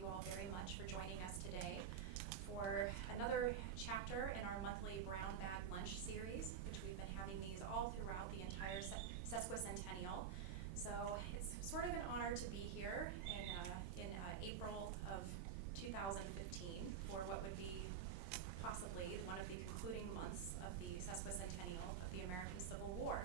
you all very much for joining us today for another chapter in our monthly Brown Bag Lunch series, which we've been having these all throughout the entire sesquicentennial. So it's sort of an honor to be here in April of 2015 for what would be possibly one of the concluding months of the sesquicentennial of the American Civil War.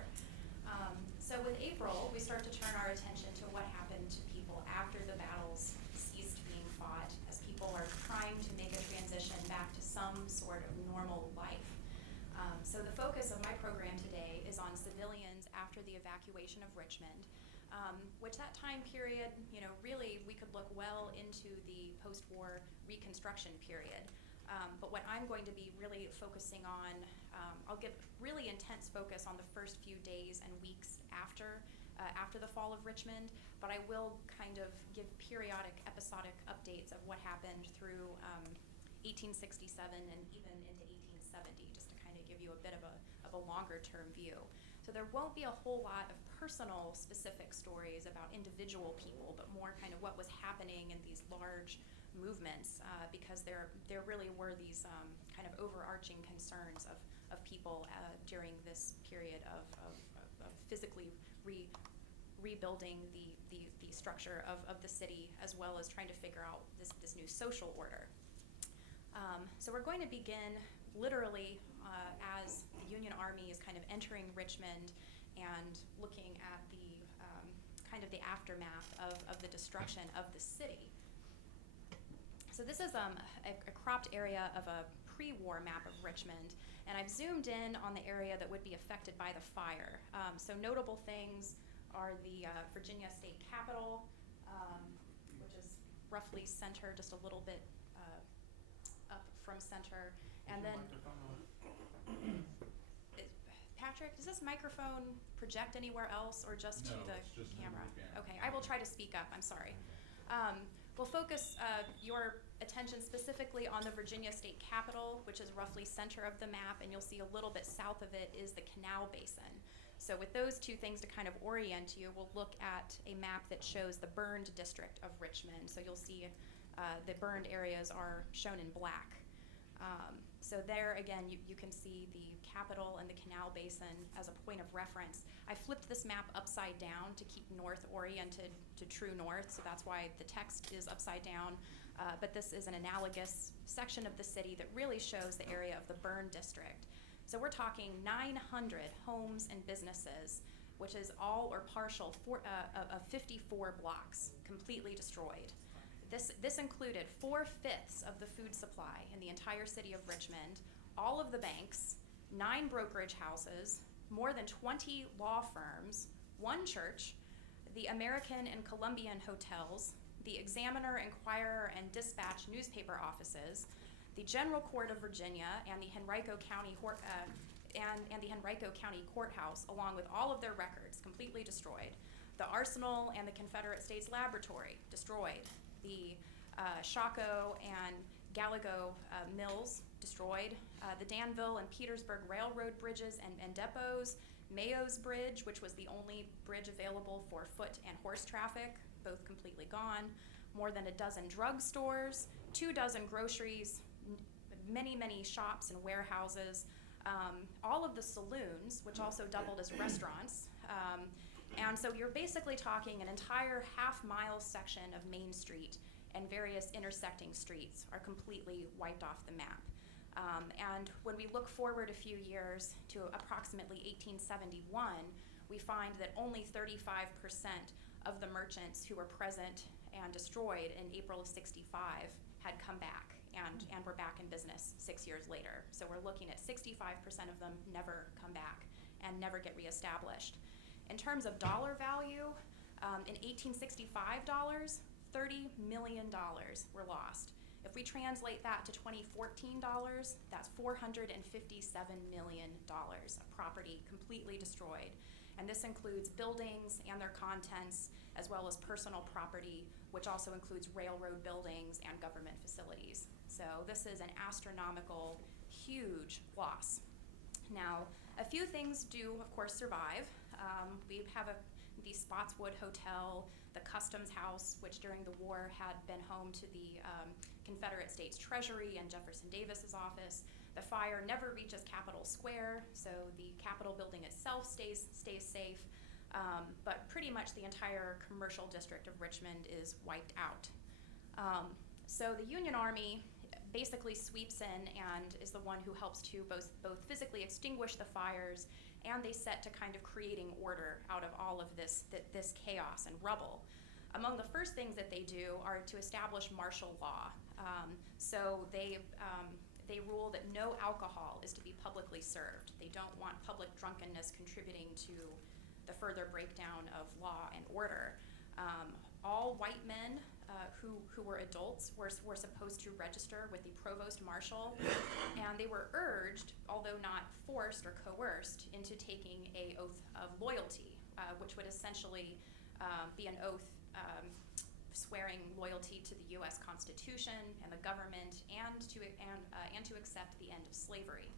So with April, we start to turn our attention to what happened to people after the battles ceased being fought, as people are trying to make a transition back to some sort of normal life. So the focus of my program today is on civilians after the evacuation of Richmond, which that time period, really we could look well into the post-war Reconstruction period. But what I'm going to be really focusing on, I'll give really intense focus on the first few days and weeks after the fall of Richmond, but I will kind of give periodic episodic updates of what happened through 1867 and even into 1870, just to kind of give you a bit of a longer term view. So there won't be a whole lot of personal specific stories about individual people, but more kind of what was happening in these large movements, because there really were these kind of overarching concerns of people during this period of physically rebuilding the structure of the city, as well as trying to figure out this new social order. So we're going to begin literally as the Union Army is kind of entering Richmond and looking at the kind of the aftermath of the destruction of the city. So this is a cropped area of a pre-war map of Richmond, and I've zoomed in on the area that would be affected by the fire. So notable things are the Virginia State Capitol, which is roughly center, just a little bit up from center, and then Patrick, does this microphone project anywhere else or just to the camera? Okay, I will try to speak up. I'm sorry. We'll focus your attention specifically on the Virginia State Capitol, which is roughly center of the map, and you'll see a little bit south of it is the Canal Basin. So with those two things to kind of orient you, we'll look at a map that shows the burned district of Richmond. So you'll see the burned areas are shown in black. So there, again, you can see the Capitol and the Canal Basin as a point of reference. I flipped this map upside down to keep north oriented to true north, so that's why the text is upside down. But this is an analogous section of the city that really shows the area of the burned district. So we're talking 900 homes and businesses, which is all or partial of 54 blocks completely destroyed. This included 4/5 of the food supply in the entire city of Richmond, all of the banks, 9 brokerage houses, more than 20 law firms, 1 church, the American and Columbian hotels, the Examiner, Enquirer, and Dispatch newspaper offices, the General Court of Virginia, and the Henrico County Courthouse, along with all of their records, completely destroyed. The Arsenal and the Confederate States Laboratory, destroyed. The Shockoe and Gallego mills, destroyed. The Danville and Petersburg Railroad bridges and depots, Mayo's Bridge, which was the only bridge available for foot and horse traffic, both completely gone. More than a dozen drugstores, 24 groceries, many shops and warehouses, all of the saloons, which also doubled as restaurants. And so you're basically talking an entire half-mile section of Main Street and various intersecting streets are completely wiped off the map. And when we look forward a few years to approximately 1871, we find that only 35% of the merchants who were present and destroyed in April of '65 had come back and were back in business 6 years later. So we're looking at 65% of them never come back and never get reestablished. In terms of dollar value, in 1865 dollars, $30 million were lost. If we translate that to 2014 dollars, that's $457 million of property completely destroyed. And this includes buildings and their contents, as well as personal property, which also includes railroad buildings and government facilities. So this is an astronomical, huge loss. Now, a few things do, of course, survive. We have the Spotswood Hotel, the Customs House, which during the war had been home to the Confederate States Treasury and Jefferson Davis's office. The fire never reaches Capitol Square, so the Capitol building itself stays safe, but pretty much the entire commercial district of Richmond is wiped out. So the Union Army basically sweeps in and is the one who helps to both physically extinguish the fires, and they set to kind of creating order out of all of this chaos and rubble. Among the first things that they do are to establish martial law. So they rule that no alcohol is to be publicly served. They don't want public drunkenness contributing to the further breakdown of law and order. All white men who were adults were supposed to register with the provost marshal, and they were urged, although not forced or coerced, into taking an oath of loyalty, which would essentially be an oath swearing loyalty to the U.S. Constitution and the government, and to accept the end of slavery.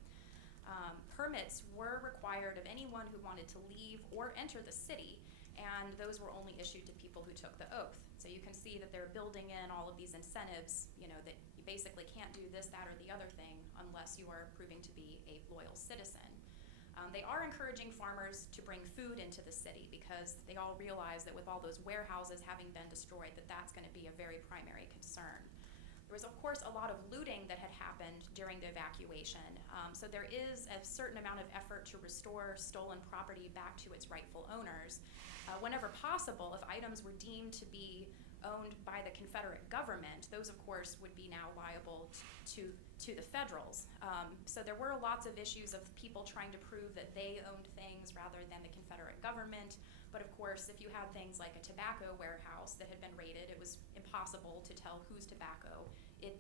Permits were required of anyone who wanted to leave or enter the city, and those were only issued to people who took the oath. So you can see that they're building in all of these incentives, that you basically can't do this, that, or the other thing unless you are proving to be a loyal citizen. They are encouraging farmers to bring food into the city because they all realize that with all those warehouses having been destroyed, that's going to be a very primary concern. There was, of course, a lot of looting that had happened during the evacuation, so there is a certain amount of effort to restore stolen property back to its rightful owners. Whenever possible, if items were deemed to be owned by the Confederate government, those, of course, would be now liable to the Federals. So there were lots of issues of people trying to prove that they owned things rather than the Confederate government. But of course, if you had things like a tobacco warehouse that had been raided, it was impossible to tell whose tobacco it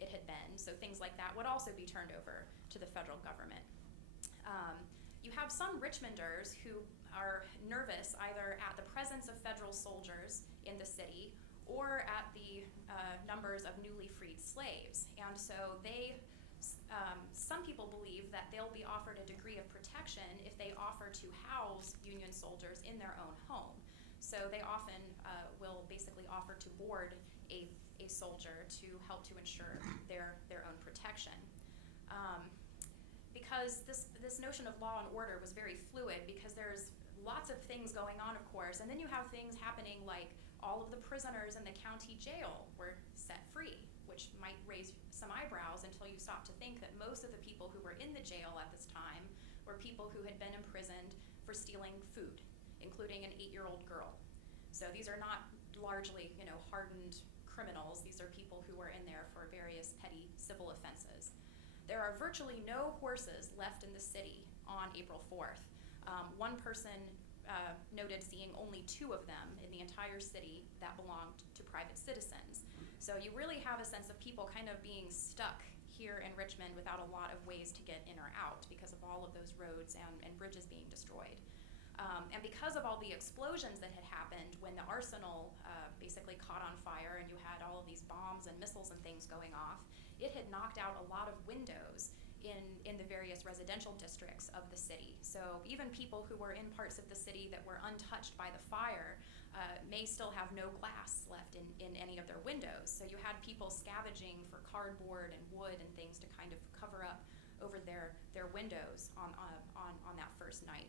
had been. So things like that would also be turned over to the federal government. You have some Richmonders who are nervous either at the presence of federal soldiers in the city or at the numbers of newly freed slaves. And so some people believe that they'll be offered a degree of protection if they offer to house Union soldiers in their own home. So they often will basically offer to board a soldier to help to ensure their own protection. Because this notion of law and order was very fluid, because there's lots of things going on, of course, and then you have things happening like all of the prisoners in the county jail were set free, which might raise some eyebrows until you stop to think that most of the people who were in the jail at this time were people who had been imprisoned for stealing food, including an 8-year-old girl. So these are not largely, hardened criminals. These are people who were in there for various petty civil offenses. There are virtually no horses left in the city on April 4th. One person noted seeing only 2 of them in the entire city that belonged to private citizens. So you really have a sense of people kind of being stuck here in Richmond without a lot of ways to get in or out because of all of those roads and bridges being destroyed. And because of all the explosions that had happened when the arsenal basically caught on fire and you had all of these bombs and missiles and things going off, it had knocked out a lot of windows in the various residential districts of the city. So even people who were in parts of the city that were untouched by the fire may still have no glass left in any of their windows. So you had people scavenging for cardboard and wood and things to kind of cover up over their windows on that first night.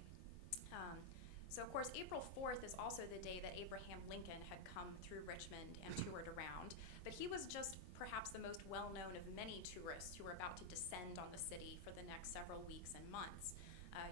So of course, April 4th is also the day that Abraham Lincoln had come through Richmond and toured around, but he was just perhaps the most well-known of many tourists who were about to descend on the city for the next several weeks and months.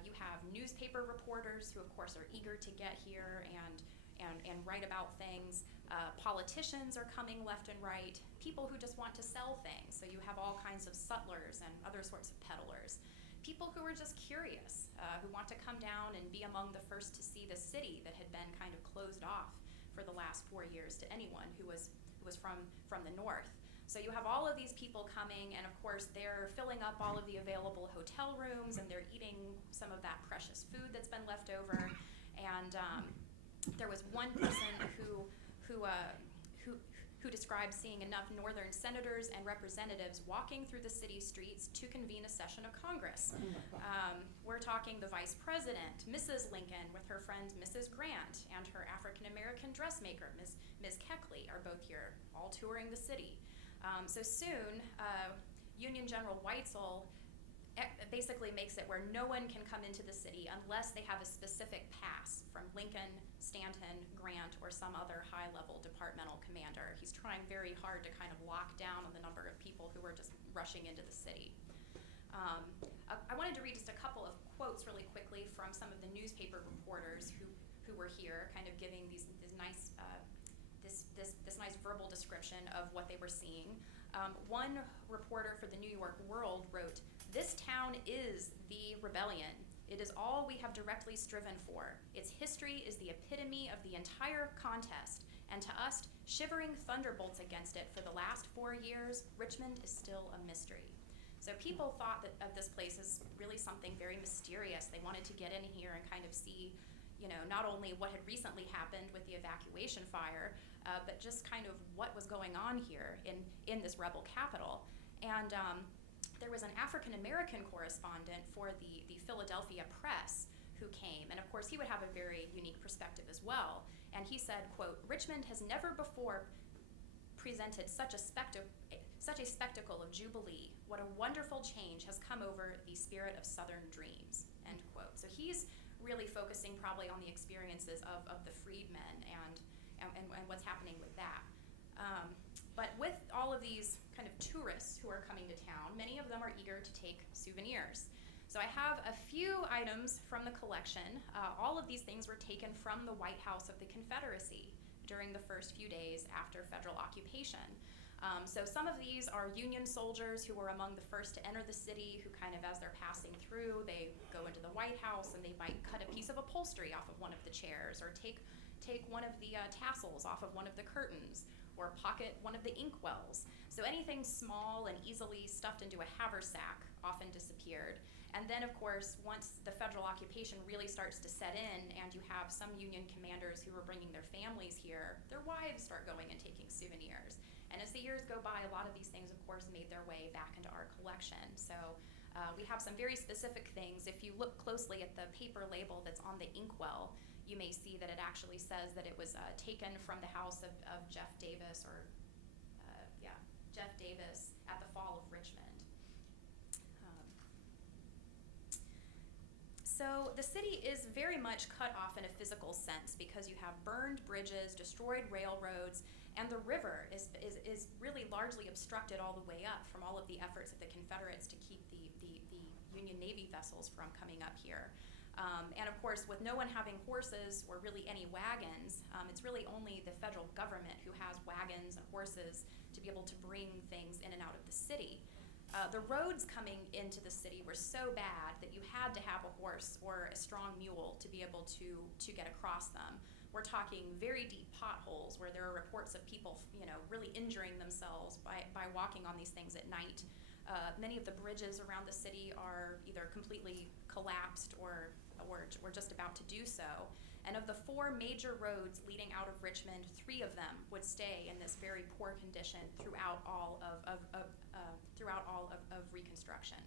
You have newspaper reporters who of course are eager to get here and write about things. Politicians are coming left and right. People who just want to sell things. So you have all kinds of sutlers and other sorts of peddlers. People who are just curious, who want to come down and be among the first to see the city that had been kind of closed off for the last 4 years to anyone who was from the north. So you have all of these people coming, and of course they're filling up all of the available hotel rooms, and they're eating some of that precious food that's been left over. And there was one person who who described seeing enough Northern senators and representatives walking through the city streets to convene a session of Congress. We're talking the Vice President, Mrs. Lincoln, with her friend Mrs. Grant, and her African-American dressmaker, Ms. Keckley, are both here, all touring the city. So soon, Union General Weitzel basically makes it where no one can come into the city unless they have a specific pass from Lincoln, Stanton, Grant, or some other high-level departmental commander. He's trying very hard to kind of lock down on the number of people who are just rushing into the city. I wanted to read just a couple of quotes really quickly from some of the newspaper reporters who were here, kind of giving this nice verbal description of what they were seeing. One reporter for the New York World wrote, "This town is the rebellion. It is all we have directly striven for. Its history is the epitome of the entire contest, and to us, shivering thunderbolts against it for the last 4 years, Richmond is still a mystery." So people thought that of this place as really something very mysterious. They wanted to get in here and kind of see, not only what had recently happened with the evacuation fire, but just kind of what was going on here in this rebel capital. And there was an African-American correspondent for the Philadelphia Press who came, and of course he would have a very unique perspective as well. And he said, quote, "Richmond has never before presented such a spectacle of jubilee. What a wonderful change has come over the spirit of Southern dreams," end quote. So he's really focusing probably on the experiences of the freedmen and what's happening with that. But with all of these kind of tourists who are coming to town, many of them are eager to take souvenirs. So I have a few items from the collection. All of these things were taken from the White House of the Confederacy during the first few days after federal occupation. So some of these are Union soldiers who were among the first to enter the city, who kind of, as they're passing through, they go into the White House and they might cut a piece of upholstery off of one of the chairs, or take one of the tassels off of one of the curtains, or pocket one of the inkwells. So anything small and easily stuffed into a haversack often disappeared. And then, of course, once the federal occupation really starts to set in and you have some Union commanders who are bringing their families here, their wives start going and taking souvenirs. And as the years go by, a lot of these things, of course, made their way back into our collection. So we have some very specific things. If you look closely at the paper label that's on the inkwell, you may see that it actually says that it was taken from the house of Jeff Davis, Jeff Davis at the fall of Richmond. So the city is very much cut off in a physical sense because you have burned bridges, destroyed railroads, and the river is really largely obstructed all the way up from all of the efforts of the Confederates to keep the Union Navy vessels from coming up here. And of course, with no one having horses or really any wagons, it's really only the federal government who has wagons and horses to be able to bring things in and out of the city. The roads coming into the city were so bad that you had to have a horse or a strong mule to be able to get across them. We're talking very deep potholes where there are reports of people, really injuring themselves by walking on these things at night. Many of the bridges around the city are either completely collapsed or just about to do so. And of the 4 major roads leading out of Richmond, 3 of them would stay in this very poor condition throughout all of Reconstruction.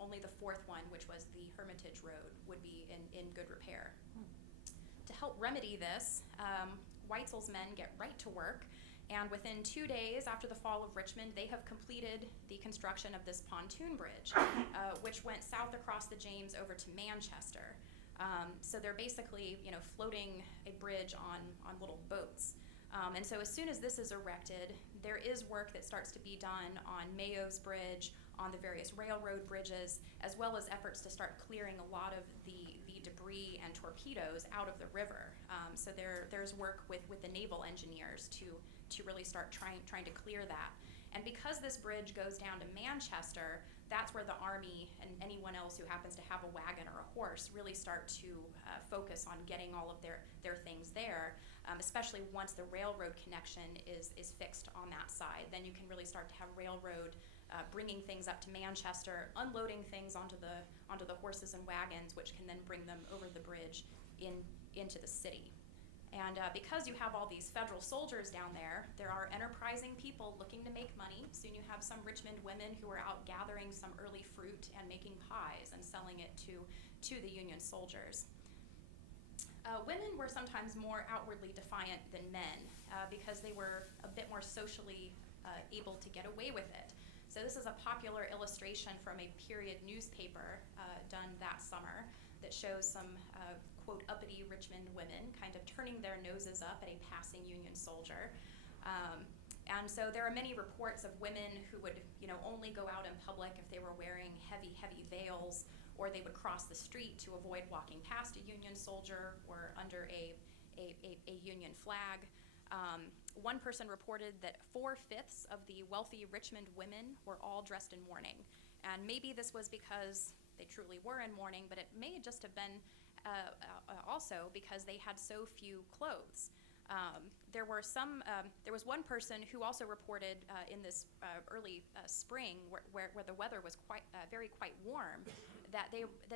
Only the 4th one, which was the Hermitage Road, would be in good repair. To help remedy this, Weitzel's men get right to work, and within 2 days after the fall of Richmond, they have completed the construction of this Pontoon Bridge, which went south across the James over to Manchester. So they're basically, floating a bridge on little boats. And so as soon as this is erected, there is work that starts to be done on Mayo's Bridge, on the various railroad bridges, as well as efforts to start clearing a lot of the debris and torpedoes out of the river. So there's work with the naval engineers to really start trying to clear that. And because this bridge goes down to Manchester, that's where the Army and anyone else who happens to have a wagon or a horse really start to focus on getting all of their things there, especially once the railroad connection is fixed on that side. Then you can really start to have railroad bringing things up to Manchester, unloading things onto the horses and wagons, which can then bring them over the bridge into the city. And because you have all these federal soldiers down there, there are enterprising people looking to make money. Soon you have some Richmond women who are out gathering some early fruit and making pies and selling it to the Union soldiers. Women were sometimes more outwardly defiant than men because they were a bit more socially able to get away with it. So this is a popular illustration from a period newspaper done that summer that shows some quote, uppity Richmond women kind of turning their noses up at a passing Union soldier. And so there are many reports of women who would, only go out in public if they were wearing heavy, heavy veils, or they would cross the street to avoid walking past a Union soldier or under a Union flag. One person reported that 4/5 of the wealthy Richmond women were all dressed in mourning. And maybe this was because they truly were in mourning, but it may just have been also because they had so few clothes. There was one person who also reported in this early spring where the weather was quite warm, that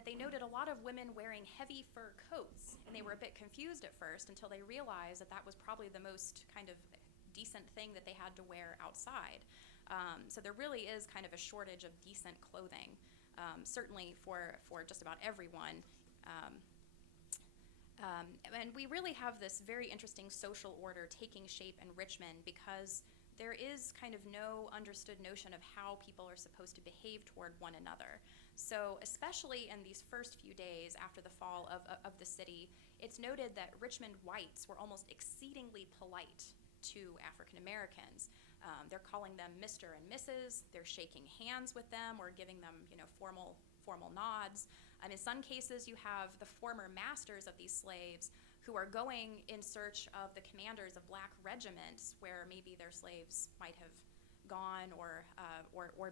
they noted a lot of women wearing heavy fur coats, and they were a bit confused at first until they realized that was probably the most kind of decent thing that they had to wear outside. So there really is kind of a shortage of decent clothing, certainly for just about everyone. And we really have this very interesting social order taking shape in Richmond because there is kind of no understood notion of how people are supposed to behave toward one another. So especially in these first few days after the fall of the city, it's noted that Richmond whites were almost exceedingly polite to African Americans. They're calling them Mr. and Mrs., they're shaking hands with them or giving them formal nods. In some cases, you have the former masters of these slaves who are going in search of the commanders of black regiments where maybe their slaves might have gone or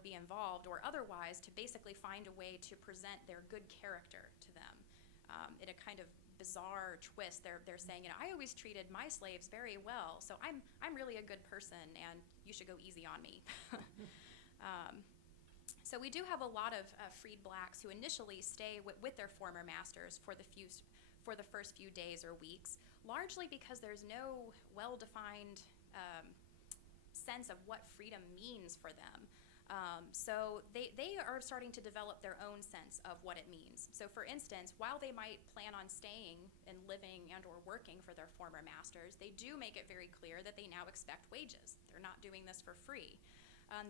be involved or otherwise to basically find a way to present their good character to them. In a kind of bizarre twist, they're saying, I always treated my slaves very well, so I'm really a good person and you should go easy on me. So we do have a lot of freed blacks who initially stay with their former masters for the first few days or weeks, largely because there's no well-defined sense of what freedom means for them. So they are starting to develop their own sense of what it means. So for instance, while they might plan on staying and living and or working for their former masters, they do make it very clear that they now expect wages. They're not doing this for free.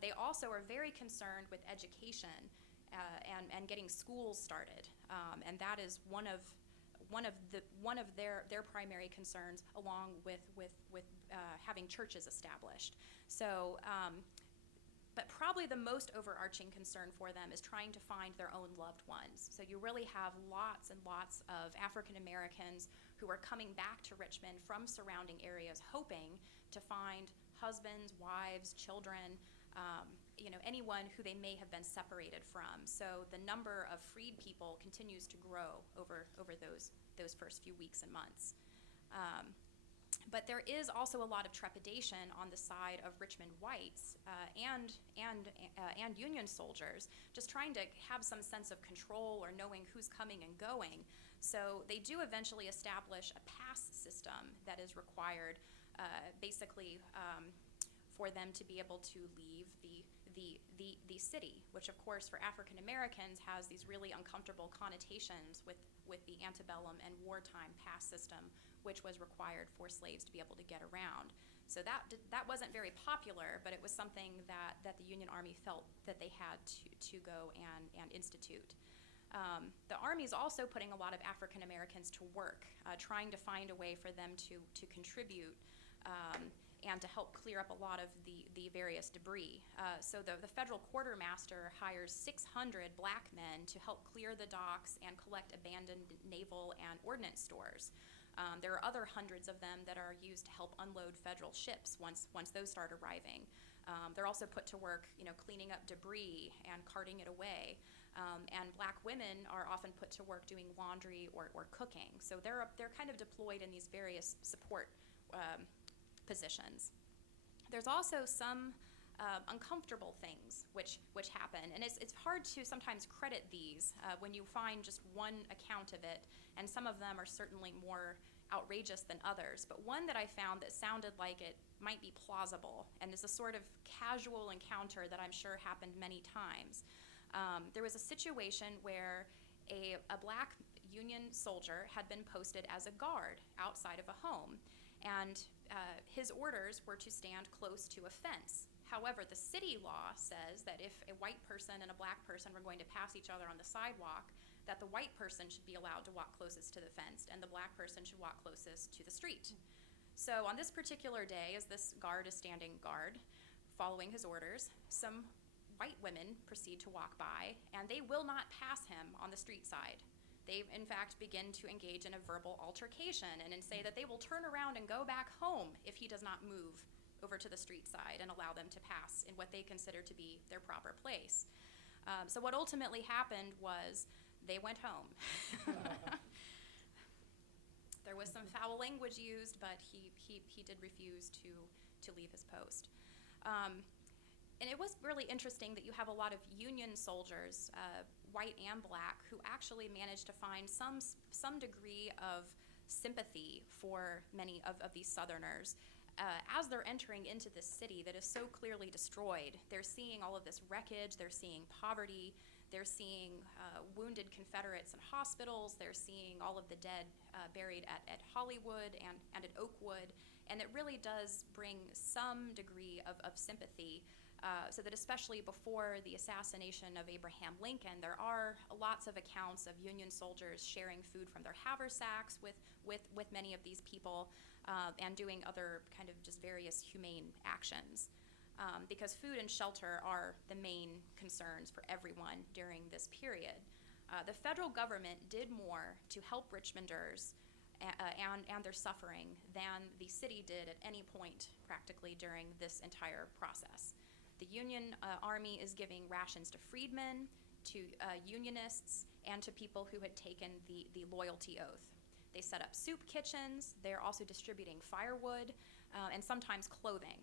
They also are very concerned with education and getting schools started, and that is one of their primary concerns, along with having churches established. So, but probably the most overarching concern for them is trying to find their own loved ones. So you really have lots and lots of African Americans who are coming back to Richmond from surrounding areas, hoping to find husbands, wives, children. Anyone who they may have been separated from. So the number of freed people continues to grow over those first few weeks and months. But there is also a lot of trepidation on the side of Richmond whites and Union soldiers, just trying to have some sense of control or knowing who's coming and going. So they do eventually establish a pass system that is required, basically. For them to be able to leave the city, which of course for African Americans has these really uncomfortable connotations with the antebellum and wartime pass system, which was required for slaves to be able to get around. So that wasn't very popular, but it was something that the Union Army felt that they had to go and institute. The Army is also putting a lot of African Americans to work, trying to find a way for them to contribute and to help clear up a lot of the various debris. So the federal quartermaster hires 600 black men to help clear the docks and collect abandoned naval and ordnance stores. There are other hundreds of them that are used to help unload federal ships once those start arriving. They're also put to work, cleaning up debris and carting it away. And black women are often put to work doing laundry or cooking. So they're kind of deployed in these various support positions. There's also some uncomfortable things which happen, and it's hard to sometimes credit these when you find just one account of it, and some of them are certainly more outrageous than others, but one that I found that sounded like it might be plausible and is a sort of casual encounter that I'm sure happened many times. There was a situation where a black Union soldier had been posted as a guard outside of a home, and his orders were to stand close to a fence. However, the city law says that if a white person and a black person were going to pass each other on the sidewalk, that the white person should be allowed to walk closest to the fence and the black person should walk closest to the street. So on this particular day, as this guard is standing guard, following his orders, some white women proceed to walk by, and they will not pass him on the street side. They, in fact, begin to engage in a verbal altercation and say that they will turn around and go back home if he does not move over to the street side and allow them to pass in what they consider to be their proper place. So what ultimately happened was they went home. There was some foul language used, but he did refuse to leave his post. And it was really interesting that you have a lot of Union soldiers, white and black, who actually managed to find some degree of sympathy for many of these Southerners. As they're entering into this city that is so clearly destroyed, they're seeing all of this wreckage, they're seeing poverty, they're seeing wounded Confederates in hospitals, they're seeing all of the dead buried at Hollywood and at Oakwood, and it really does bring some degree of sympathy. So that especially before the assassination of Abraham Lincoln, there are lots of accounts of Union soldiers sharing food from their haversacks with many of these people and doing other kind of just various humane actions. Because food and shelter are the main concerns for everyone during this period. The federal government did more to help Richmonders and their suffering than the city did at any point practically during this entire process. The Union Army is giving rations to freedmen, to Unionists, and to people who had taken the loyalty oath. They set up soup kitchens. They're also distributing firewood and sometimes clothing.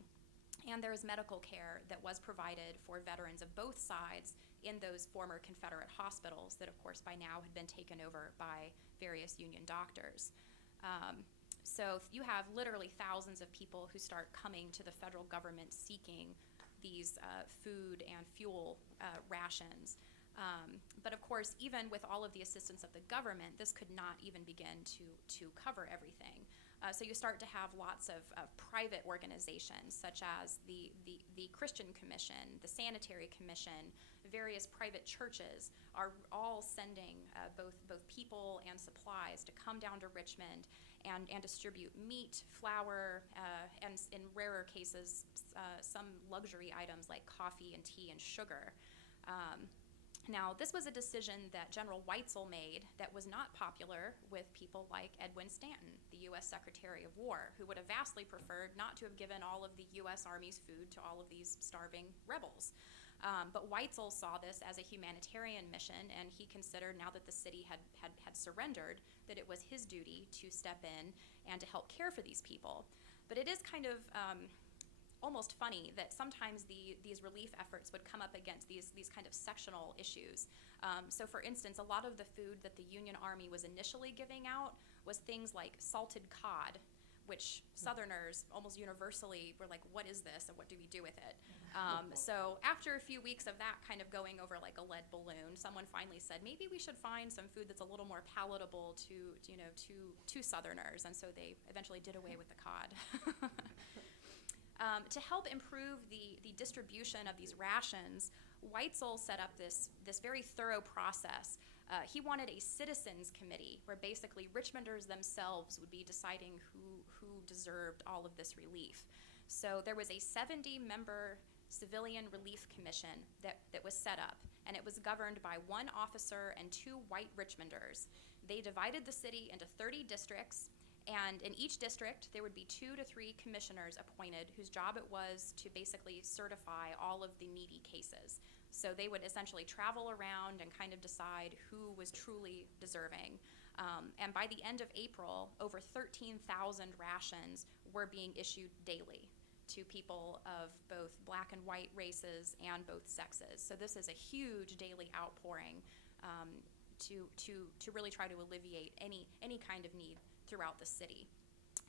And there is medical care that was provided for veterans of both sides in those former Confederate hospitals that, of course, by now had been taken over by various Union doctors. So you have literally thousands of people who start coming to the federal government seeking these food and fuel rations. But of course, even with all of the assistance of the government, this could not even begin to cover everything. So you start to have lots of private organizations, such as the Christian Commission, the Sanitary Commission, various private churches are all sending both people and supplies to come down to Richmond and distribute meat, flour, and in rarer cases, some luxury items like coffee and tea and sugar. Now, this was a decision that General Weitzel made that was not popular with people like Edwin Stanton, the U.S. Secretary of War, who would have vastly preferred not to have given all of the U.S. Army's food to all of these starving rebels. But Weitzel saw this as a humanitarian mission, and he considered, now that the city had surrendered, that it was his duty to step in and to help care for these people. But it is kind of almost funny that sometimes these relief efforts would come up against these kind of sectional issues. So for instance, a lot of the food that the Union Army was initially giving out was things like salted cod, which Southerners almost universally were like, what is this and what do we do with it? So after a few weeks of that kind of going over like a lead balloon, someone finally said, maybe we should find some food that's a little more palatable to Southerners, and so they eventually did away with the cod. To help improve the distribution of these rations, Weitzel set up this very thorough process. He wanted a citizens committee where basically Richmonders themselves would be deciding who deserved all of this relief. So there was a 70-member civilian relief commission that was set up, and it was governed by one officer and 2 white Richmonders. They divided the city into 30 districts, and in each district, there would be 2 to 3 commissioners appointed whose job it was to basically certify all of the needy cases. So they would essentially travel around and kind of decide who was truly deserving. And by the end of April, over 13,000 rations were being issued daily to people of both black and white races and both sexes. So this is a huge daily outpouring to really try to alleviate any kind of need throughout the city.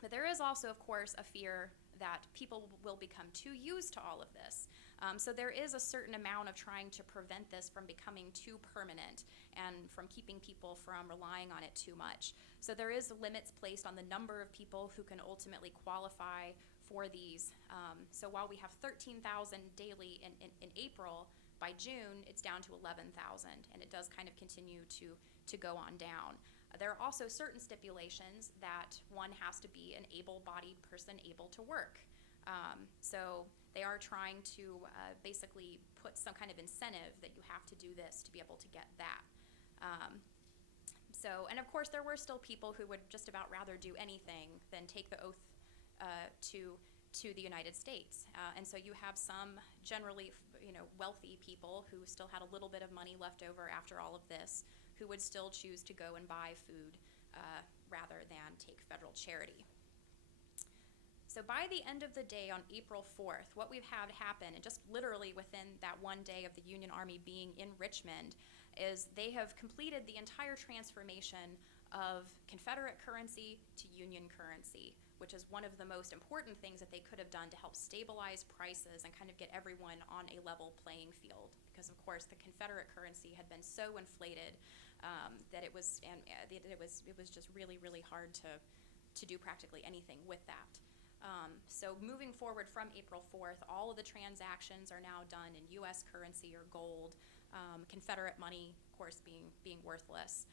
But there is also, of course, a fear that people will become too used to all of this. So there is a certain amount of trying to prevent this from becoming too permanent and from keeping people from relying on it too much. So there is limits placed on the number of people who can ultimately qualify for these. So while we have 13,000 daily in April, by June it's down to 11,000, and it does kind of continue to go on down. There are also certain stipulations that one has to be an able-bodied person able to work. So they are trying to basically put some kind of incentive that you have to do this to be able to get that. And of course there were still people who would just about rather do anything than take the oath to the United States. And so you have some generally, wealthy people who still had a little bit of money left over after all of this, who would still choose to go and buy food rather than take federal charity. So by the end of the day on April 4th, what we've had happen, and just literally within that one day of the Union Army being in Richmond, is they have completed the entire transformation of Confederate currency to Union currency, which is one of the most important things that they could have done to help stabilize prices and kind of get everyone on a level playing field. Because of course the Confederate currency had been so inflated that it was just really, really hard to do practically anything with that. So moving forward from April 4th, all of the transactions are now done in U.S. currency or gold, Confederate money, of course, being worthless.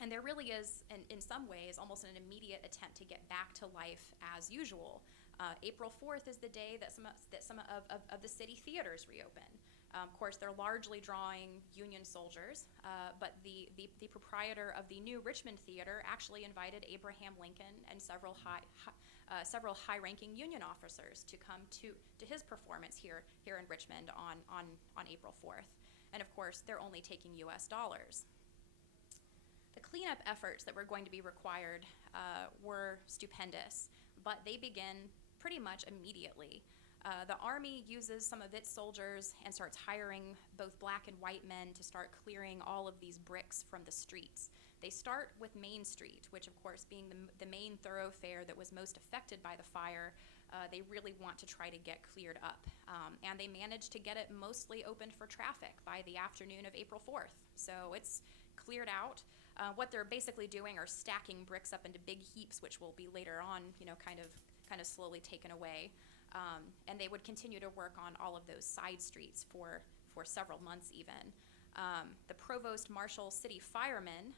And there really is, in some ways, almost an immediate attempt to get back to life as usual. April 4th is the day that some of the city theaters reopen. Of course, they're largely drawing Union soldiers, but the proprietor of the new Richmond Theater actually invited Abraham Lincoln and several high-ranking Union officers to come to his performance here in Richmond on April 4th. And of course, they're only taking U.S. dollars. The cleanup efforts that were going to be required were stupendous, but they begin pretty much immediately. The Army uses some of its soldiers and starts hiring both black and white men to start clearing all of these bricks from the streets. They start with Main Street, which of course being the main thoroughfare that was most affected by the fire, they really want to try to get cleared up. And they managed to get it mostly opened for traffic by the afternoon of April 4th. So it's cleared out. What they're basically doing are stacking bricks up into big heaps, which will be later on, kind of slowly taken away. And they would continue to work on all of those side streets for several months even. The Provost Marshal City Firemen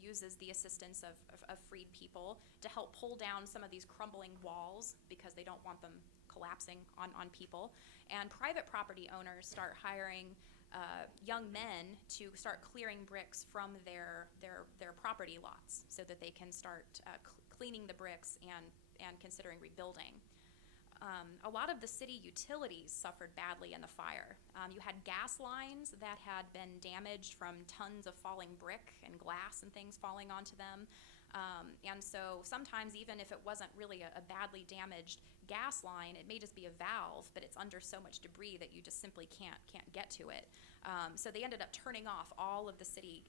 uses the assistance of freed people to help pull down some of these crumbling walls because they don't want them collapsing on people. And private property owners start hiring young men to start clearing bricks from their property lots so that they can start cleaning the bricks and considering rebuilding. A lot of the city utilities suffered badly in the fire. You had gas lines that had been damaged from tons of falling brick and glass and things falling onto them. And so sometimes even if it wasn't really a badly damaged gas line, it may just be a valve, but it's under so much debris that you just simply can't get to it. So they ended up turning off all of the city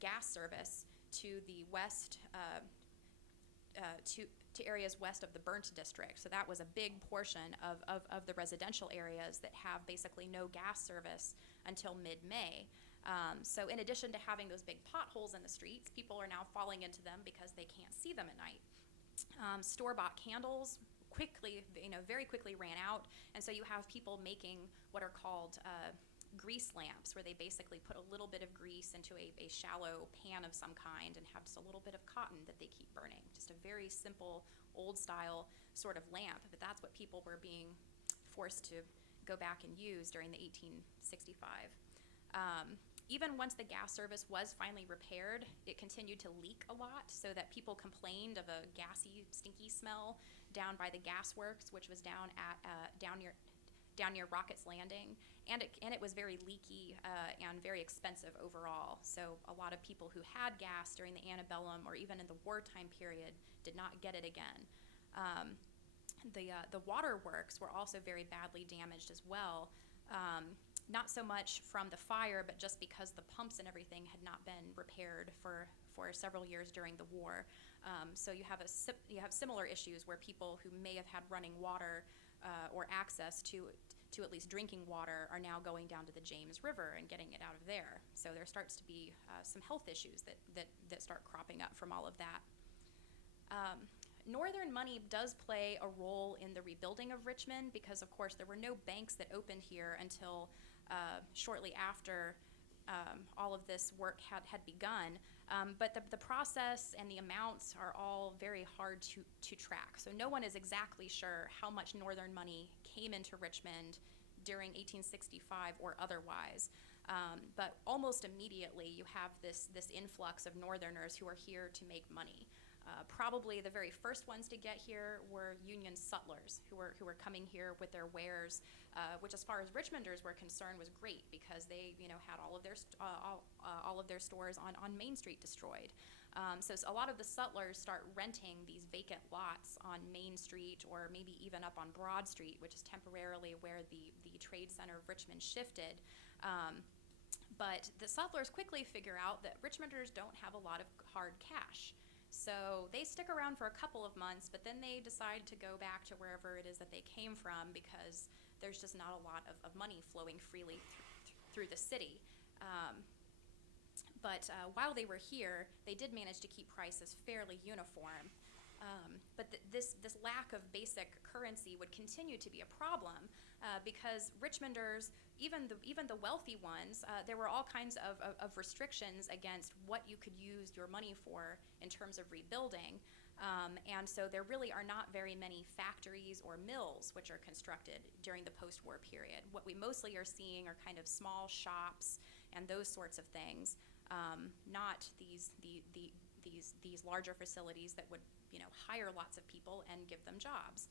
gas service to the west, to areas west of the burnt district. So that was a big portion of the residential areas that have basically no gas service until mid-May. So in addition to having those big potholes in the streets, people are now falling into them because they can't see them at night. Store-bought candles very quickly ran out, and so you have people making what are called grease lamps, where they basically put a little bit of grease into a shallow pan of some kind and have just a little bit of cotton that they keep burning. Just a very simple, old-style sort of lamp, but that's what people were being forced to go back and use during the 1865. Even once the gas service was finally repaired, it continued to leak a lot, so that people complained of a gassy, stinky smell down by the gas works, which was down near Rocket's Landing, and it was very leaky and very expensive overall. So a lot of people who had gas during the antebellum or even in the wartime period did not get it again. The waterworks were also very badly damaged as well. Not so much from the fire, but just because the pumps and everything had not been repaired for for several years during the war. So you have similar issues where people who may have had running water or access to at least drinking water are now going down to the James River and getting it out of there. So there starts to be some health issues that start cropping up from all of that. Northern money does play a role in the rebuilding of Richmond because, of course, there were no banks that opened here until shortly after all of this work had begun. But the process and the amounts are all very hard to track. So no one is exactly sure how much Northern money came into Richmond during 1865 or otherwise. But almost immediately you have this influx of Northerners who are here to make money. Probably the very first ones to get here were Union sutlers who were coming here with their wares, which, as far as Richmonders were concerned, was great because they had all of their stores on Main Street destroyed. So a lot of the sutlers start renting these vacant lots on Main Street or maybe even up on Broad Street, which is temporarily where the trade center of Richmond shifted. But the sutlers quickly figure out that Richmonders don't have a lot of hard cash. So they stick around for a couple of months, but then they decide to go back to wherever it is that they came from because there's just not a lot of money flowing freely through the city. But while they were here, they did manage to keep prices fairly uniform. But this lack of basic currency would continue to be a problem because Richmonders, even the wealthy ones, there were all kinds of restrictions against what you could use your money for in terms of rebuilding. And so there really are not very many factories or mills which are constructed during the post-war period. What we mostly are seeing are kind of small shops and those sorts of things, not these larger facilities that would hire lots of people and give them jobs.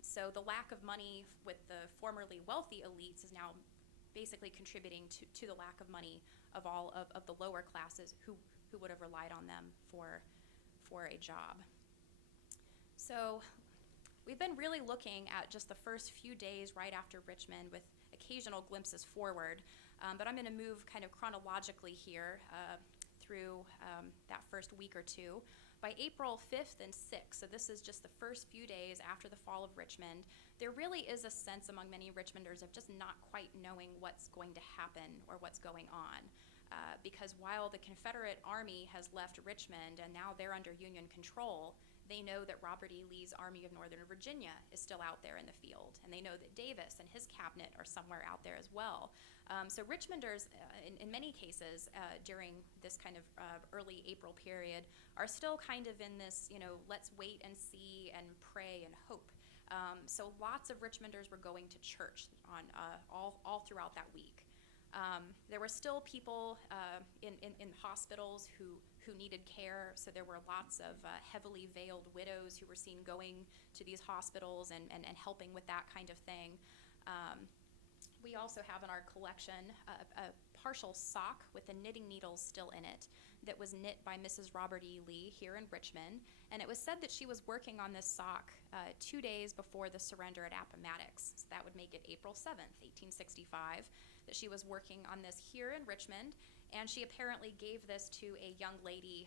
So the lack of money with the formerly wealthy elites is now basically contributing to the lack of money of all of the lower classes who would have relied on them for a job. So we've been really looking at just the first few days right after Richmond with occasional glimpses forward, but I'm going to move kind of chronologically here through that first week or two. By April 5th and 6th, so this is just the first few days after the fall of Richmond, there really is a sense among many Richmonders of just not quite knowing what's going to happen or what's going on. Because while the Confederate Army has left Richmond and now they're under Union control, they know that Robert E. Lee's Army of Northern Virginia is still out there in the field, and they know that Davis and his cabinet are somewhere out there as well. So Richmonders, in many cases, during this kind of early April period, are still kind of in this, let's wait and see and pray and hope. So lots of Richmonders were going to church on all throughout that week. There were still people in hospitals who needed care, so there were lots of heavily veiled widows who were seen going to these hospitals and helping with that kind of thing. We also have in our collection a partial sock with the knitting needles still in it that was knit by Mrs. Robert E. Lee here in Richmond, and it was said that she was working on this sock 2 days before the surrender at Appomattox. So that would make it April 7th, 1865, that she was working on this here in Richmond, and she apparently gave this to a young lady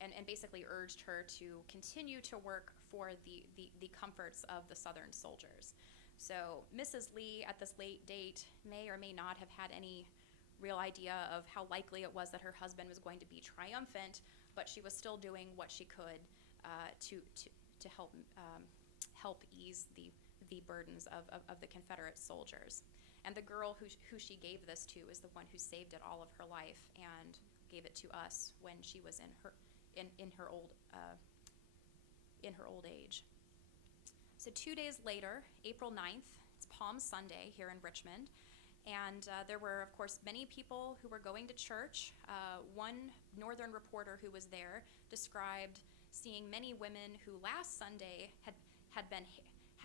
and basically urged her to continue to work for the comforts of the Southern soldiers. So Mrs. Lee at this late date may or may not have had any real idea of how likely it was that her husband was going to be triumphant, but she was still doing what she could to help ease the burdens of the Confederate soldiers. And the girl who she gave this to is the one who saved it all of her life and gave it to us when she was in her old age. So 2 days later, April 9th, it's Palm Sunday here in Richmond, and there were, of course, many people who were going to church. One Northern reporter who was there described seeing many women who last Sunday had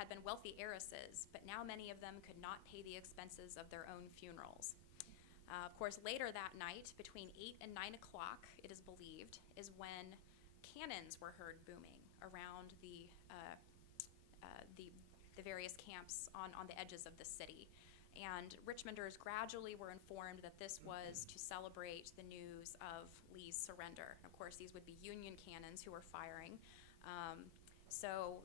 been wealthy heiresses, but now many of them could not pay the expenses of their own funerals. Of course, later that night, between 8 and 9 o'clock, it is believed, is when cannons were heard booming around the various camps on the edges of the city. And Richmonders gradually were informed that this was to celebrate the news of Lee's surrender. Of course, these would be Union cannons who were firing. So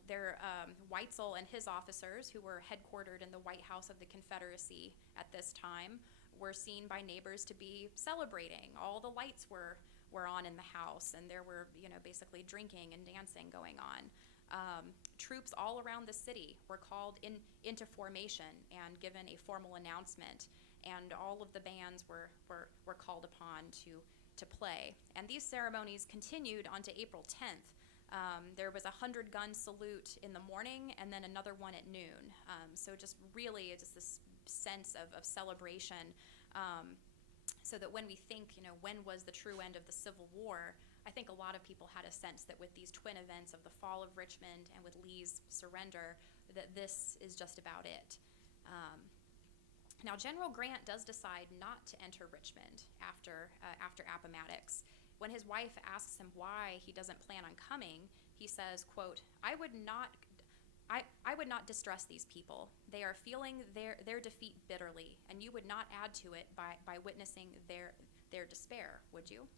Weitzel and his officers, who were headquartered in the White House of the Confederacy at this time, were seen by neighbors to be celebrating. All the lights were on in the house, and there were, basically drinking and dancing going on. Troops all around the city were called into formation and given a formal announcement, and all of the bands were called upon to play. And these ceremonies continued on to April 10th. There was a 100-gun salute in the morning and then another one at noon. So just really just this sense of celebration, so that when we think, when was the true end of the Civil War, I think a lot of people had a sense that with these twin events of the fall of Richmond and with Lee's surrender, that this is just about it. Now, General Grant does decide not to enter Richmond after Appomattox. When his wife asks him why he doesn't plan on coming, he says, quote, I would not distress these people. They are feeling their defeat bitterly, and you would not add to it by witnessing their despair, would you?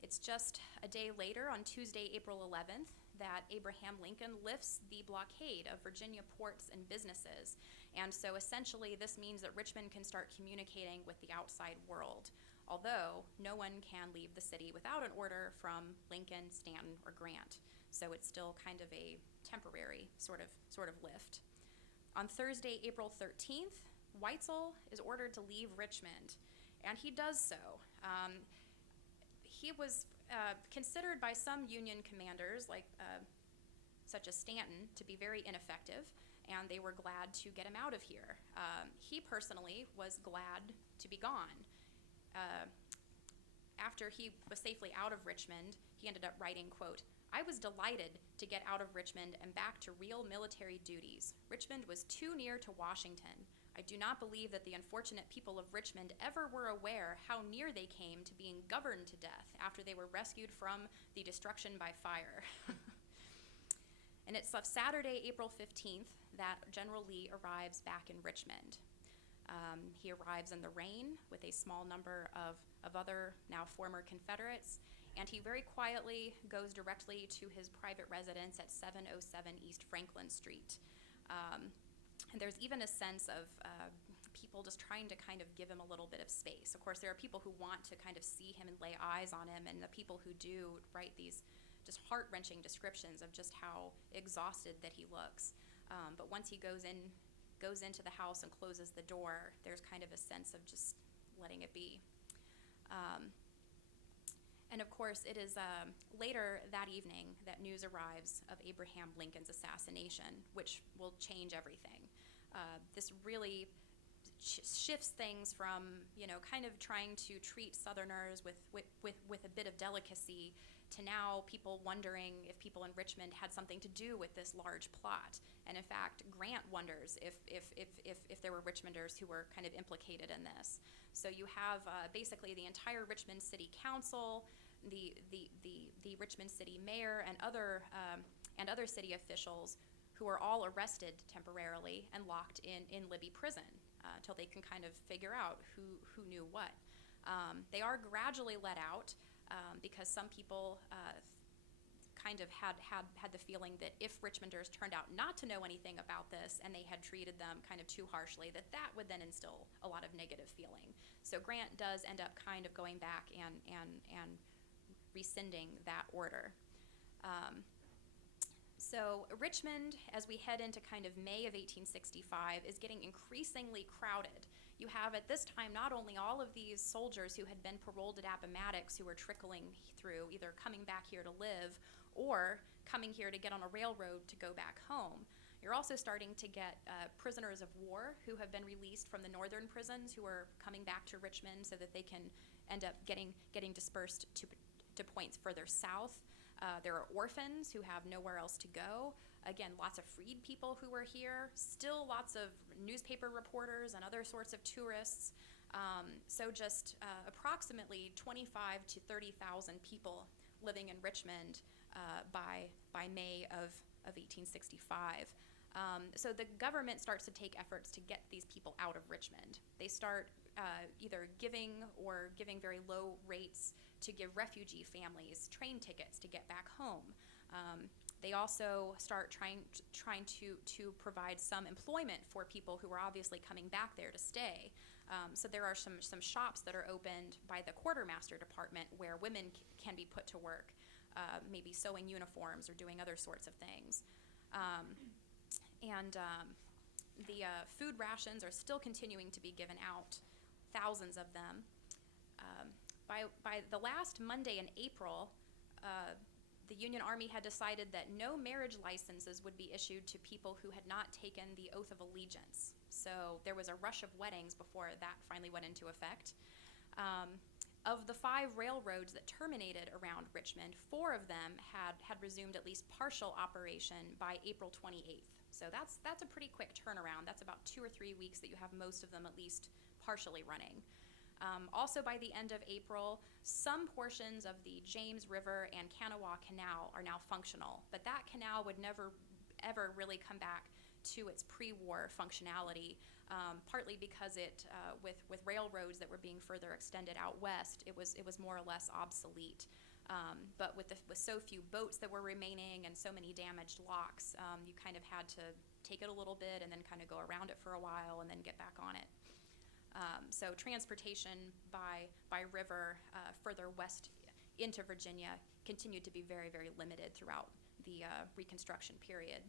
It's just a day later, on Tuesday, April 11th, that Abraham Lincoln lifts the blockade of Virginia ports and businesses. And so essentially this means that Richmond can start communicating with the outside world, although no one can leave the city without an order from Lincoln, Stanton, or Grant. So it's still kind of a temporary sort of lift. On Thursday, April 13th, Weitzel is ordered to leave Richmond, and he does so. He was considered by some Union commanders, such as Stanton, to be very ineffective, and they were glad to get him out of here. He personally was glad to be gone. After he was safely out of Richmond, he ended up writing, quote, I was delighted to get out of Richmond and back to real military duties. Richmond was too near to Washington. I do not believe that the unfortunate people of Richmond ever were aware how near they came to being governed to death after they were rescued from the destruction by fire. And it's Saturday, April 15th, that General Lee arrives back in Richmond. He arrives in the rain with a small number of other now former Confederates, and he very quietly goes directly to his private residence at 707 East Franklin Street. And there's even a sense of people just trying to kind of give him a little bit of space. Of course, there are people who want to kind of see him and lay eyes on him, and the people who do write these just heart-wrenching descriptions of just how exhausted that he looks. But once he goes into the house and closes the door, there's kind of a sense of just letting it be. And of course, it is later that evening that news arrives of Abraham Lincoln's assassination, which will change everything. This really shifts things from, kind of trying to treat Southerners with a bit of delicacy to now people wondering if people in Richmond had something to do with this large plot. And in fact, Grant wonders if there were Richmonders who were kind of implicated in this. So you have basically the entire Richmond City Council, the Richmond City Mayor, and other city officials who are all arrested temporarily and locked in Libby Prison until they can kind of figure out who knew what. They are gradually let out because some people kind of had the feeling that if Richmonders turned out not to know anything about this and they had treated them kind of too harshly, that would then instill a lot of negative feeling. So Grant does end up kind of going back and rescinding that order. So Richmond, as we head into kind of May of 1865, is getting increasingly crowded. You have at this time not only all of these soldiers who had been paroled at Appomattox who were trickling through, either coming back here to live or coming here to get on a railroad to go back home. You're also starting to get prisoners of war who have been released from the northern prisons who are coming back to Richmond so that they can end up getting dispersed to points further south. There are orphans who have nowhere else to go. Again, lots of freed people who are here. Still lots of newspaper reporters and other sorts of tourists. So just approximately 25 to 30,000 people living in Richmond by May of 1865. So the government starts to take efforts to get these people out of Richmond. They start either giving very low rates to give refugee families train tickets to get back home. They also start trying to provide some employment for people who are obviously coming back there to stay. So there are some shops that are opened by the quartermaster department where women can be put to work, maybe sewing uniforms or doing other sorts of things. The food rations are still continuing to be given out, thousands of them. By the last Monday in April, the Union Army had decided that no marriage licenses would be issued to people who had not taken the oath of allegiance. So there was a rush of weddings before that finally went into effect. Of the 5 railroads that terminated around Richmond, 4 of them had resumed at least partial operation by April 28th. So that's a pretty quick turnaround. That's about 2 or 3 weeks that you have most of them at least partially running. Also by the end of April, some portions of the James River and Kanawha Canal are now functional, but that canal would never ever really come back to its pre-war functionality, partly because with railroads that were being further extended out west, it was more or less obsolete. But with so few boats that were remaining and so many damaged locks, you kind of had to take it a little bit and then kind of go around it for a while and then get back on it. So transportation by river further west into Virginia continued to be very, very limited throughout the Reconstruction period.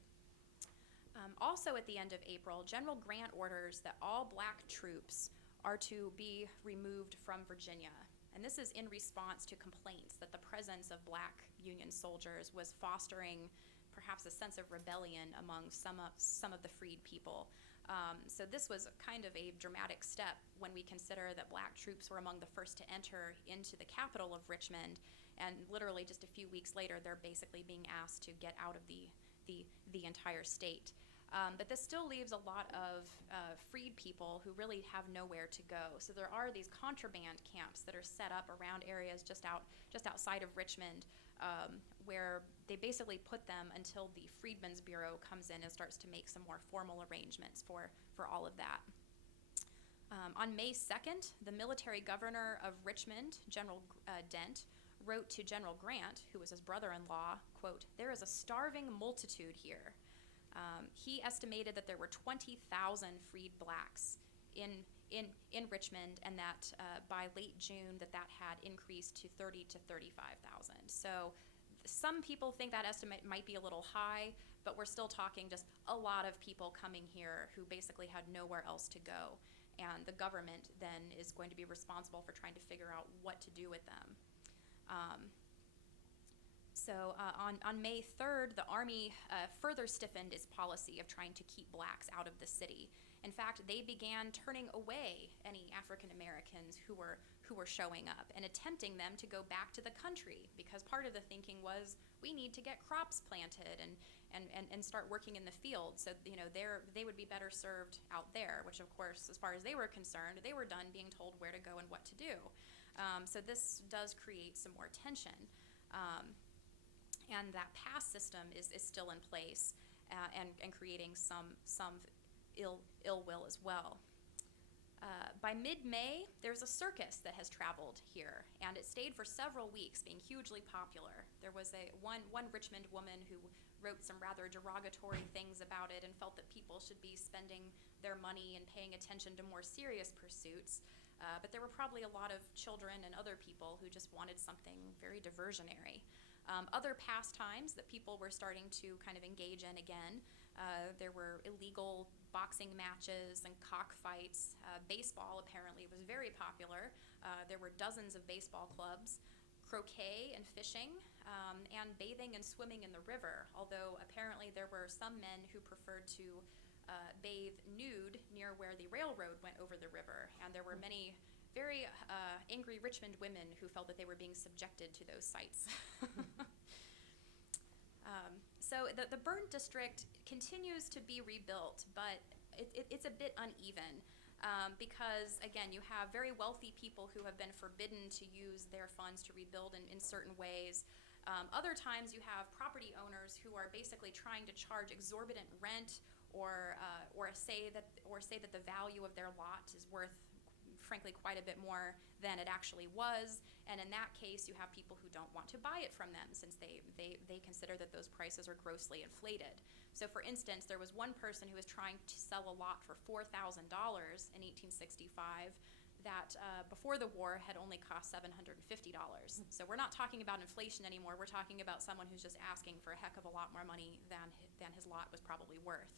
Also at the end of April, General Grant orders that all black troops are to be removed from Virginia. And this is in response to complaints that the presence of black Union soldiers was fostering perhaps a sense of rebellion among some of the freed people. So this was kind of a dramatic step when we consider that black troops were among the first to enter into the capital of Richmond, and literally just a few weeks later, they're basically being asked to get out of the entire state. But this still leaves a lot of freed people who really have nowhere to go. So there are these contraband camps that are set up around areas just outside of Richmond, where they basically put them until the Freedmen's Bureau comes in and starts to make some more formal arrangements for all of that. On May 2nd, the military governor of Richmond, General Dent, wrote to General Grant, who was his brother-in-law, quote, "There is a starving multitude here." He estimated that there were 20,000 freed blacks in Richmond, and that by late June that had increased to 30 to 35,000. So some people think that estimate might be a little high, but we're still talking just a lot of people coming here who basically had nowhere else to go, and the government then is going to be responsible for trying to figure out what to do with them. So on May 3rd, the Army further stiffened its policy of trying to keep blacks out of the city. In fact, they began turning away any African Americans who were showing up and attempting them to go back to the country, because part of the thinking was we need to get crops planted and start working in the field. So they would be better served out there, which of course, as far as they were concerned, they were done being told where to go and what to do. So this does create some more tension. And that pass system is still in place and creating some ill will as well. By mid-May, there's a circus that has traveled here, and it stayed for several weeks, being hugely popular. There was one Richmond woman who wrote some rather derogatory things about it and felt that people should be spending their money and paying attention to more serious pursuits. But there were probably a lot of children and other people who just wanted something very diversionary. Other pastimes that people were starting to kind of engage in again, there were illegal boxing matches and cockfights. Baseball apparently was very popular. There were dozens of baseball clubs, croquet and fishing, and bathing and swimming in the river, although apparently there were some men who preferred to bathe nude near where the railroad went over the river, and there were many very angry Richmond women who felt that they were being subjected to those sights. So the burnt district continues to be rebuilt, but it's a bit uneven because, again, you have very wealthy people who have been forbidden to use their funds to rebuild in certain ways. Other times you have property owners who are basically trying to charge exorbitant rent, or say that the value of their lot is worth, frankly, quite a bit more than it actually was. And in that case, you have people who don't want to buy it from them since they consider that those prices are grossly inflated. So for instance, there was one person who was trying to sell a lot for $4,000 in 1865 that before the war had only cost $750. So we're not talking about inflation anymore. We're talking about someone who's just asking for a heck of a lot more money than his lot was probably worth.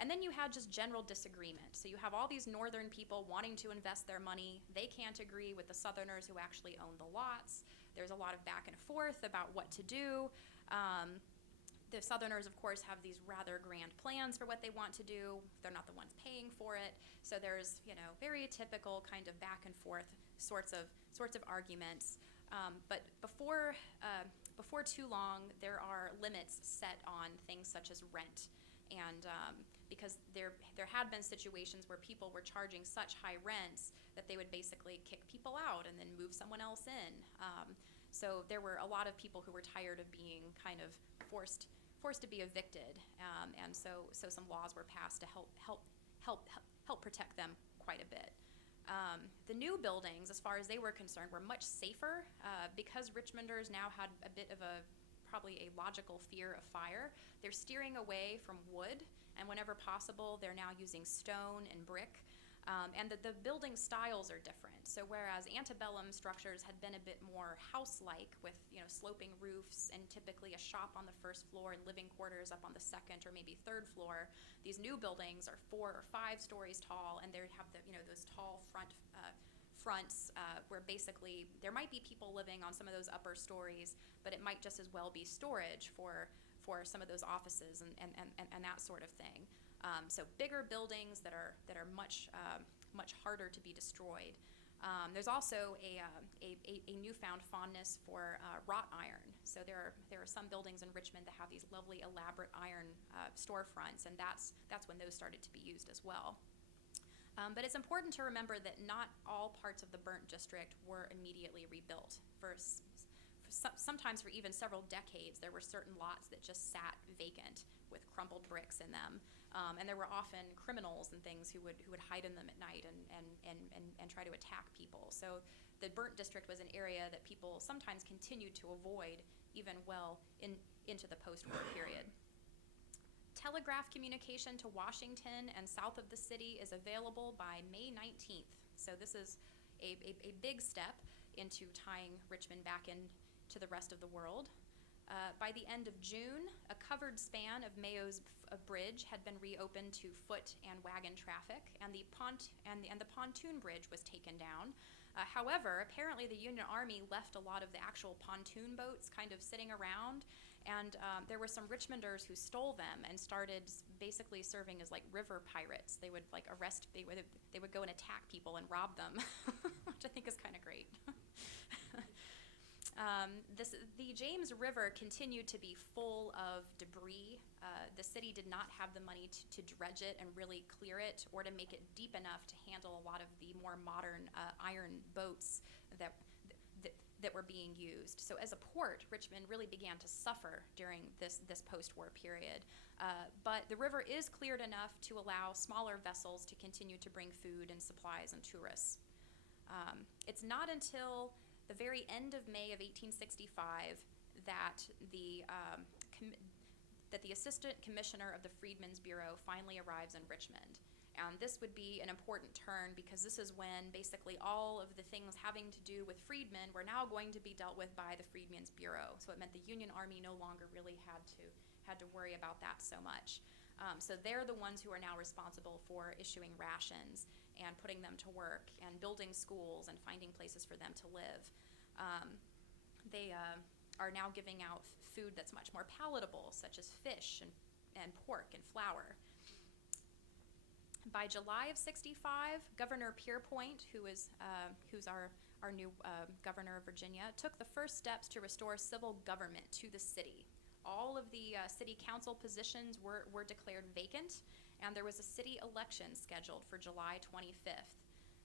And then you had just general disagreement. So you have all these northern people wanting to invest their money. They can't agree with the southerners who actually own the lots. There's a lot of back and forth about what to do. The southerners, of course, have these rather grand plans for what they want to do. They're not the ones paying for it. So there's, very typical kind of back and forth sorts of arguments. But before too long, there are limits set on things such as rent. And because there had been situations where people were charging such high rents that they would basically kick people out and then move someone else in. So there were a lot of people who were tired of being kind of forced to be evicted, and so some laws were passed to help protect them quite a bit. The new buildings, as far as they were concerned, were much safer because Richmonders now had a bit of probably a logical fear of fire. They're steering away from wood, and whenever possible, they're now using stone and brick. And the building styles are different. So whereas antebellum structures had been a bit more house-like with sloping roofs and typically a shop on the first floor and living quarters up on the second or maybe third floor, these new buildings are 4 or 5 stories tall, and they have those tall fronts where basically there might be people living on some of those upper stories, but it might just as well be storage for some of those offices and that sort of thing. So bigger buildings that are much harder to be destroyed. There's also a newfound fondness for wrought iron. So there are some buildings in Richmond that have these lovely elaborate iron storefronts, and that's when those started to be used as well. But it's important to remember that not all parts of the burnt district were immediately rebuilt. Sometimes for even several decades, there were certain lots that just sat vacant with crumpled bricks in them, and there were often criminals and things who would hide in them at night and try to attack people. So the burnt district was an area that people sometimes continued to avoid even well into the post-war period. Telegraph communication to Washington and south of the city is available by May 19th. So this is a big step into tying Richmond back into the rest of the world. By the end of June, a covered span of Mayo's bridge had been reopened to foot and wagon traffic, and the Pontoon Bridge was taken down. However, apparently the Union Army left a lot of the actual pontoon boats kind of sitting around, and there were some Richmonders who stole them and started basically serving as like river pirates. They would they would go and attack people and rob them, which I think is kind of great. The James River continued to be full of debris. The city did not have the money to dredge it and really clear it, or to make it deep enough to handle a lot of the more modern iron boats that were being used. So as a port, Richmond really began to suffer during this post-war period. But the river is cleared enough to allow smaller vessels to continue to bring food and supplies and tourists. It's not until the very end of May of 1865 that the Assistant Commissioner of the Freedmen's Bureau finally arrives in Richmond. And this would be an important turn because this is when basically all of the things having to do with freedmen were now going to be dealt with by the Freedmen's Bureau. So it meant the Union Army no longer really had to worry about that so much. So they're the ones who are now responsible for issuing rations and putting them to work and building schools and finding places for them to live. They are now giving out food that's much more palatable, such as fish and pork and flour. By July of '65, Governor Pierpont, who's our new governor of Virginia, took the first steps to restore civil government to the city. All of the city council positions were declared vacant, and there was a city election scheduled for July 25th.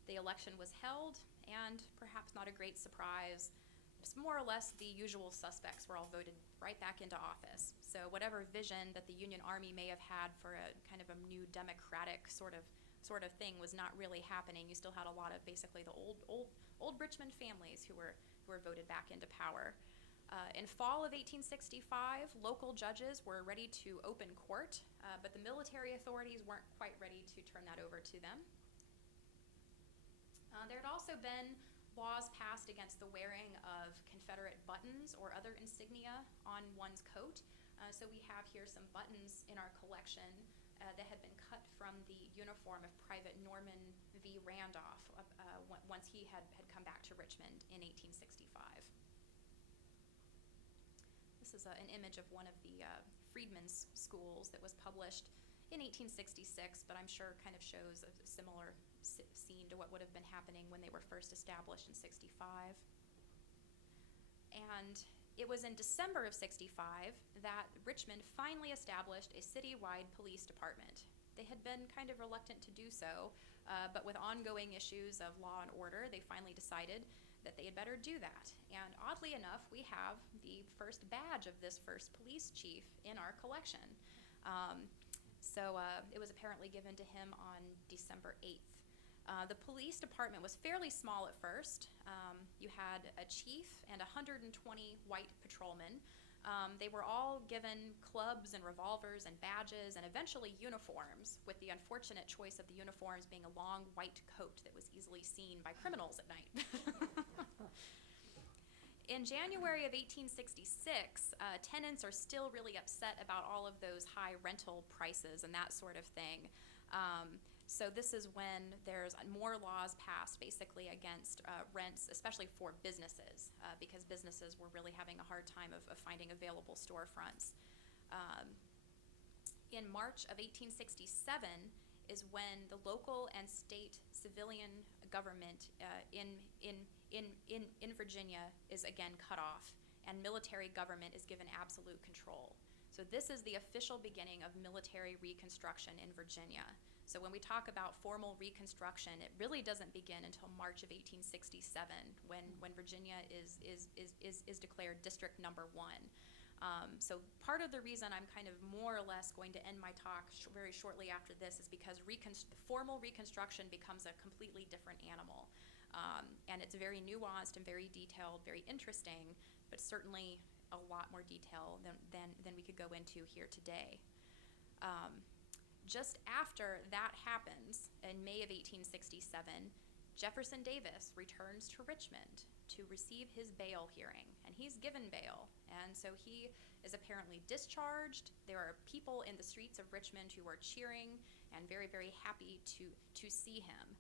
The election was held, and perhaps not a great surprise, more or less the usual suspects were all voted right back into office. So whatever vision that the Union Army may have had for a kind of a new democratic sort of thing was not really happening. You still had a lot of basically the old Richmond families who were voted back into power. In fall of 1865, local judges were ready to open court, but the military authorities weren't quite ready to turn that over to them. There had also been laws passed against the wearing of Confederate buttons or other insignia on one's coat. So we have here some buttons in our collection that had been cut from the uniform of Private Norman V. Randolph once he had come back to Richmond in 1865. This is an image of one of the freedmen's schools that was published in 1866, but I'm sure kind of shows a similar scene to what would have been happening when they were first established in 65. And it was in December of 65 that Richmond finally established a citywide police department. They had been kind of reluctant to do so, but with ongoing issues of law and order, they finally decided that they had better do that. And oddly enough, we have the first badge of this first police chief in our collection. So it was apparently given to him on December 8th. The police department was fairly small at first. You had a chief and 120 white patrolmen. They were all given clubs and revolvers and badges and eventually uniforms, with the unfortunate choice of the uniforms being a long white coat that was easily seen by criminals at night. In January of 1866, tenants are still really upset about all of those high rental prices and that sort of thing. So this is when there's more laws passed basically against rents, especially for businesses, because businesses were really having a hard time of finding available storefronts. In March of 1867 is when the local and state civilian government in Virginia is again cut off, and military government is given absolute control. So this is the official beginning of military reconstruction in Virginia. So when we talk about formal reconstruction, it really doesn't begin until March of 1867, when Virginia is declared District Number 1. So part of the reason I'm kind of more or less going to end my talk very shortly after this is because formal reconstruction becomes a completely different animal. And it's very nuanced and very detailed, very interesting, but certainly a lot more detail than we could go into here today. Just after that happens, in May of 1867, Jefferson Davis returns to Richmond to receive his bail hearing, and he's given bail, and so he is apparently discharged. There are people in the streets of Richmond who are cheering and very, very happy to see him.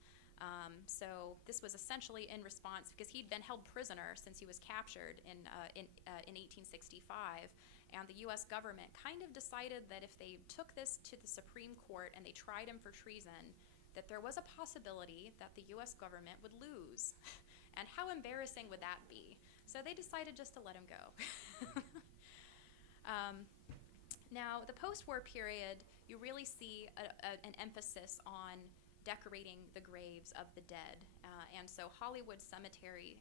So this was essentially in response, because he'd been held prisoner since he was captured in 1865, and the U.S. government kind of decided that if they took this to the Supreme Court and they tried him for treason, that there was a possibility that the U.S. government would lose. And how embarrassing would that be? So they decided just to let him go. Now, the post-war period, you really see an emphasis on decorating the graves of the dead. And so Hollywood Cemetery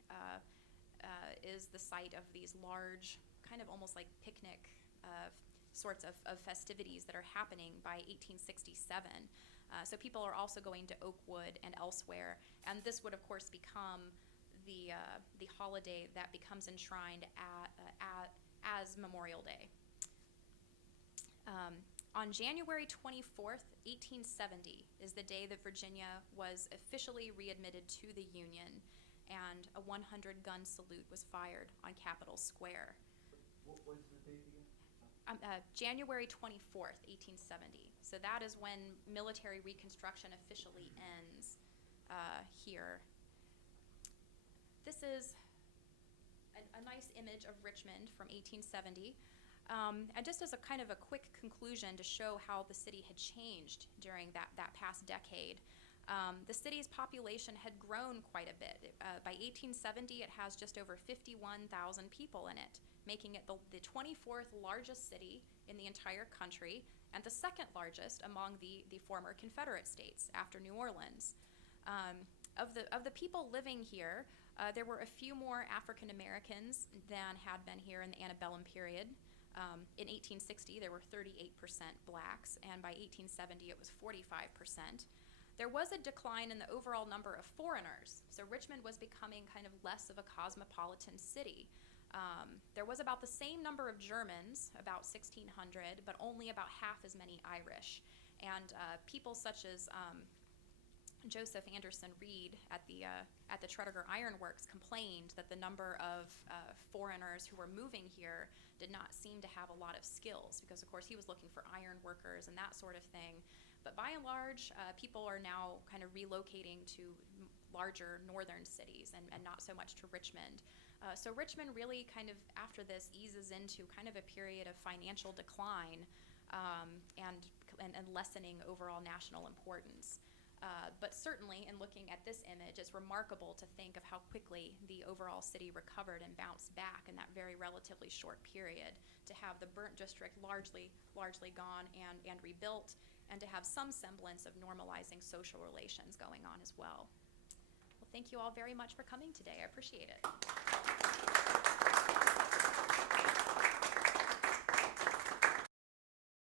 is the site of these large, kind of almost like picnic sorts of festivities that are happening by 1867. So people are also going to Oakwood and elsewhere, and this would of course become the holiday that becomes enshrined as Memorial Day. On January 24th, 1870 is the day that Virginia was officially readmitted to the Union, and a 100-gun salute was fired on Capitol Square. What was the date again? January 24th, 1870. So that is when military reconstruction officially ends here. This is a nice image of Richmond from 1870. And just as a kind of a quick conclusion to show how the city had changed during that past decade, the city's population had grown quite a bit. By 1870, it has just over 51,000 people in it, making it the 24th largest city in the entire country and the second largest among the former Confederate states after New Orleans. Of the people living here, there were a few more African Americans than had been here in the antebellum period. In 1860, there were 38% blacks, and by 1870, it was 45%. There was a decline in the overall number of foreigners, so Richmond was becoming kind of less of a cosmopolitan city. There was about the same number of Germans, about 1,600, but only about half as many Irish. And people such as Joseph Anderson Reed at the Tredegar Iron Works complained that the number of foreigners who were moving here did not seem to have a lot of skills, because of course he was looking for iron workers and that sort of thing. But by and large, people are now kind of relocating to larger northern cities and not so much to Richmond. So Richmond really kind of after this eases into kind of a period of financial decline and lessening overall national importance. But certainly, in looking at this image, it's remarkable to think of how quickly the overall city recovered and bounced back in that very relatively short period, to have the burnt district largely gone and rebuilt, and to have some semblance of normalizing social relations going on as well. Well, thank you all very much for coming today. I appreciate it.